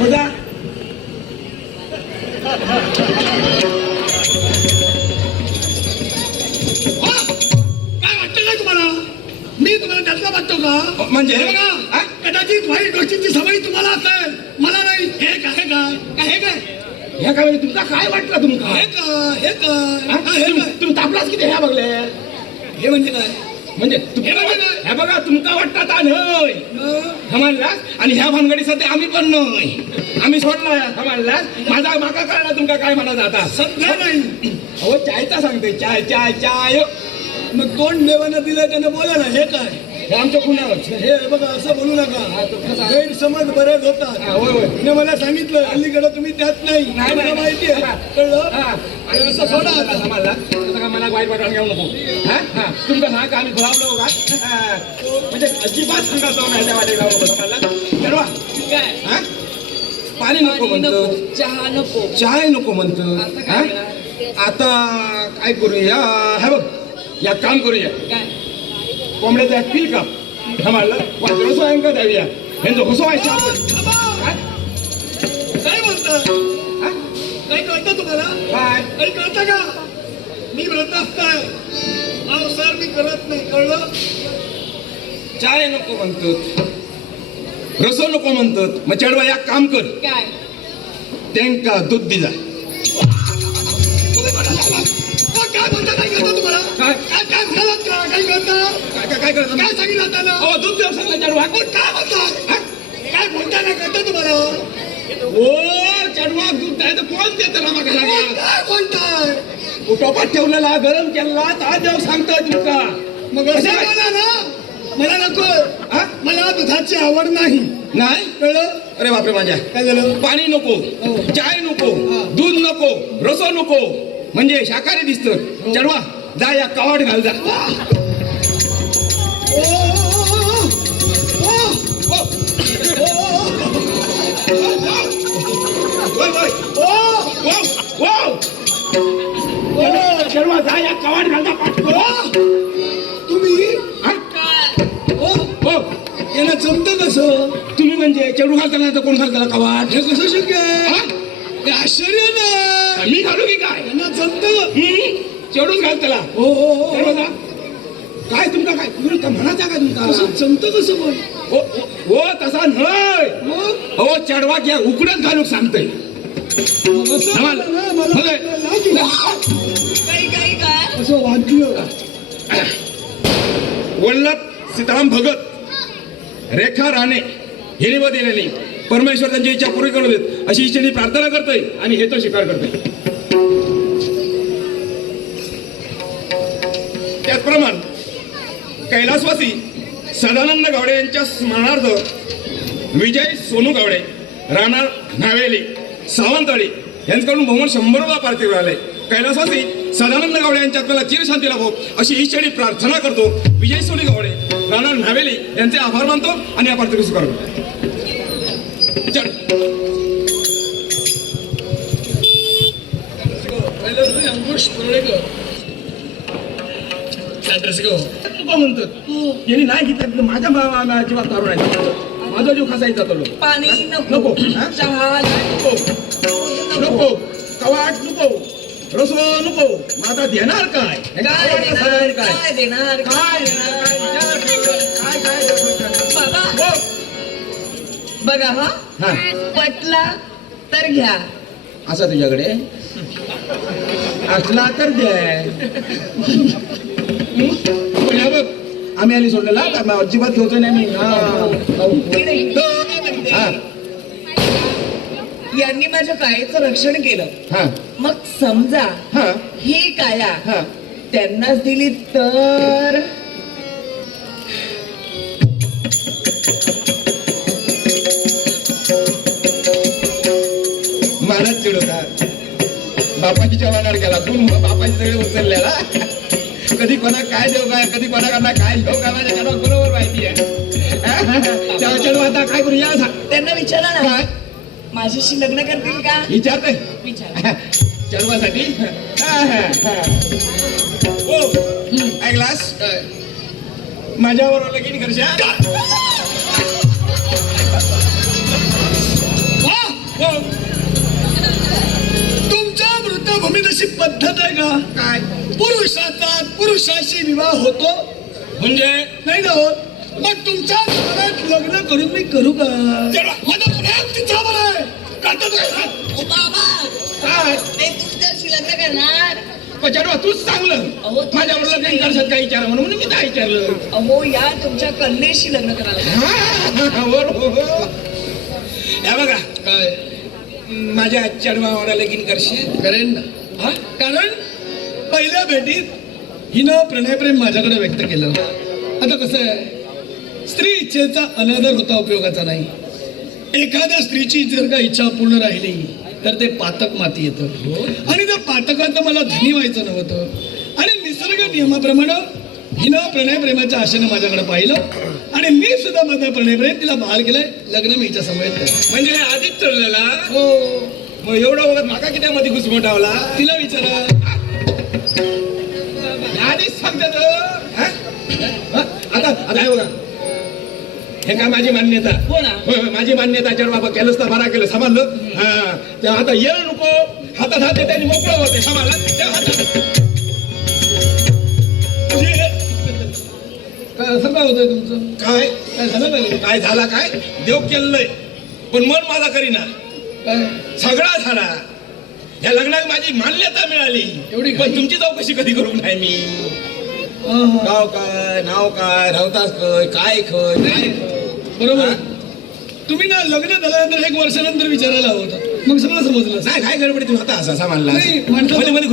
बघा काय वाटतं का तुम्हाला? मी तुम्हाला त्यातला वाटतो का? म्हणजे? हे बघा, कदाचित वाईट गोष्टींची सवय तुम्हाला असेल, मला नाही. हे काय ह्या काय तुमका काय वाटलं तुमका हे काय तुम्ही तापलाच किती ह्या बघले हे म्हणजे काय? म्हणजे हे म्हणजे काय? ह्या बघा तुमका वाटतात नाही हमानला आणि ह्या भानगडी सध्या आम्ही पण नाही आम्ही सोडला हमानला माझा माका कळला तुमका काय म्हणत आता सध्या नाही. अहो चायचा सांगते चाय चाय चाय मग कोण देवानं दिलं त्यानं बोला ना. हे काय? हे आमच्या कुणावर हे बघा, असं बोलू नका. गैरसमज बरेच होतात. होय होय तिने मला सांगितलं अलीकडे तुम्ही त्यात नाही. नाही, मला नाही. माहिती आहे. कळलं? आणि असं सोडा आता आम्हाला आता का मला वाईट वाटायला घेऊ नको हा तुमका सांगा का आम्ही खुलावलो का म्हणजे अजिबात सांगा नाही त्या वाटेला जाऊ नको मला ठरवा काय हा पाणी नको म्हणतो चहा नको चाय नको म्हणतो आता काय हा? करणार? आता काय करूया हे बघ या काम करूया काय कोंबड्याचा एक पील का आम्हाला वाजरो स्वयंका द्याव्या यांचं घुसवायचं थांबा. काय म्हणता? काही कळतं तुम्हाला? काय काही कळतं का? मी व्रत असताय. अहो सर, मी करत नाही. कळलं? चाय नको म्हणतात रसो नको म्हणतात मग चढवा या काम कर काय त्यांका दूध दिला तुम्ही काय म्हणता? काही कळतं तुम्हाला? काय? काय म्हणालात का? काही कळतं? काय करत काय सांगितलं त्यानं? हो दूध देऊ सांगा चढवा काय म्हणता? काय म्हणता? नाही कळतं तुम्हाला? ओ चढवा दूध द्यायचं कोण देतं ना मग काय म्हणताय? उटोपात ठेवलेला गरम केला तर देव सांगतोय तुमका मग असं बोला ना. मला नको. हा? मला दुधाची आवड नाही. नाही कळलं? अरे बापरे माझ्या काय झालं? पाणी नको हो. चाय नको हा. दूध नको रसो नको म्हणजे शाकाहारी दिसतं चढवा जा या कवाट घाल जा ओ, ओ, ओ, ओ, वय, वय. ओ, वाव, वाव. चढवा जा या कवाट घाल जा पाठ तुम्ही हा? ओ, हो याला जमतं कसं? तुम्ही म्हणजे चढू घालताना तर कोण घालताना कवाट हे कसं शक्य आहे? हा? हे आश्चर्य नाही. मी घालू की काय यांना जमतं. चढूच घाल त्याला हो हो हो. चढवा जा. काय तुमका काय तुम्ही का म्हणाचा का तुमका कसं जमतं कसं पण? हो तसा नाही मग हो चढवा घ्या उकडत घालूक सांगतोय मग असं धमाल. झालं ना, मला होय. लागलं. काही काय असं वाटलं. वल्लभ सीताराम भगत रेखा राणे हिने व दिलेली परमेश्वर त्यांची इच्छा पूर्ण करू देत अशी इच्छेने प्रार्थना करतोय आणि हे तो स्वीकार करतोय त्याचप्रमाणे कैलासवासी सदानंद गावडे यांच्या स्मरणार्थ विजय सोनू गावडे राणा नावेली सावंतवाडी यांच्याकडून बहुमान 100 पार्थिव आले कैलासवासी सदानंद गावडे यांच्या आत्म्याला चिरशांती लाभो अशी ईश्वरी प्रार्थना करतो विजय सोनी गावडे राणा नावेली यांचे आभार मानतो आणि या पार्थिव स्वीकारतो चल अंकुश परुळेकर. तुका म्हणतात यांनी नाही घेतलं माझ्या अजिबात तारून आहे माझा जीव खसायचा जातो पाणी नको. नको हा? चहा नको नको कवाट नको रसो नको मग आता देणार काय काय देणार काय देणार काय काय काय बाबा बघा हा हा पटला तर घ्या असा तुझ्याकडे असला तर द्या बघ आम्ही आली सोडलेला आता अजिबात घेतोय नाही मी हा यांनी माझ्या कायेचं रक्षण केलं हा मग समजा हा ही काया हा त्यांनाच दिली तर महाराज चिडवतात बापाची जवानार गेला तू बापाची सगळे उचललेला कधी कोणा काय देऊ काय कधी कोणाकडनं काय घेऊ काय माझ्या कानावर बरोबर माहिती आहे चढवा आता काय करू या सांग त्यांना विचारा ना काय माझ्याशी लग्न करतील का विचारते विचार चढवासाठी हो ऐकलास माझ्यावर लगीन करशा काय पुरुषाचा पुरुषाशी विवाह होतो म्हणजे नाही ना होत मग तुमच्या घरात लग्न करून मी करू का माझा प्रेम तिच्यावर आहे काढतो काय? ओ बाबा काय ते तुमच्याशी लग्न करणार पचाडवा तूच चांगलं अहो, तू माझ्यावर लग्न करशात काय विचार म्हणून मी काय विचारलं अहो या तुमच्या कन्येशी लग्न करायला या बघा काय माझ्या चढवावाला लगीन करशील करेन ना हा? कारण पहिल्या भेटीत हिनं प्रणयप्रेम माझ्याकडे व्यक्त केलं आता कसं आहे स्त्री इच्छेचा अनादर होता उपयोगाचा नाही एखाद्या स्त्रीची जर का इच्छा पूर्ण राहिली तर ते पातक माती येतं आणि जर पातकाचं मला धनी व्हायचं नव्हतं आणि निसर्ग नियमाप्रमाणे हिनं प्रणयप्रेमाच्या आशेनं माझ्याकडे पाहिलं आणि मी सुद्धा माझा प्रणयप्रेम तिला बहाल केलंय लग्न मी हिच्या समवेत केलं म्हणजे हे आधीच ठरलेला हो मग एवढं वगैरे माका किती मध्ये घुसमटावला तिला विचारा आधीच सांगतात आता आता हे बघा हे काय माझी मान्यता हो ना. होय, होय, माझी मान्यता चढ बाबा केलंच तर बरा केलं समजलं हा ते आता येळ नको हातात हात त्यांनी मोकळं होते समाला त्या हातात म्हणजे काय असं काय होतंय तुमचं काय काय झालं पाहिजे काय झाला काय देव केलंय पण मन माझा करीना काय सगळा झाला या लग्नात माझी मान्यता मिळाली एवढी पण तुमची चौकशी कधी करू नाही मी गाव काय नाव काय राहतास काय खय बरोबर आहे. तुम्ही ना लग्न झाल्यानंतर 1 वर्षानंतर विचारायला हवं होतं मग सगळं समजलं नाही काय गडबडी तुम्ही आता असा मानला नाही, माणसाचं- मध्ये मध्ये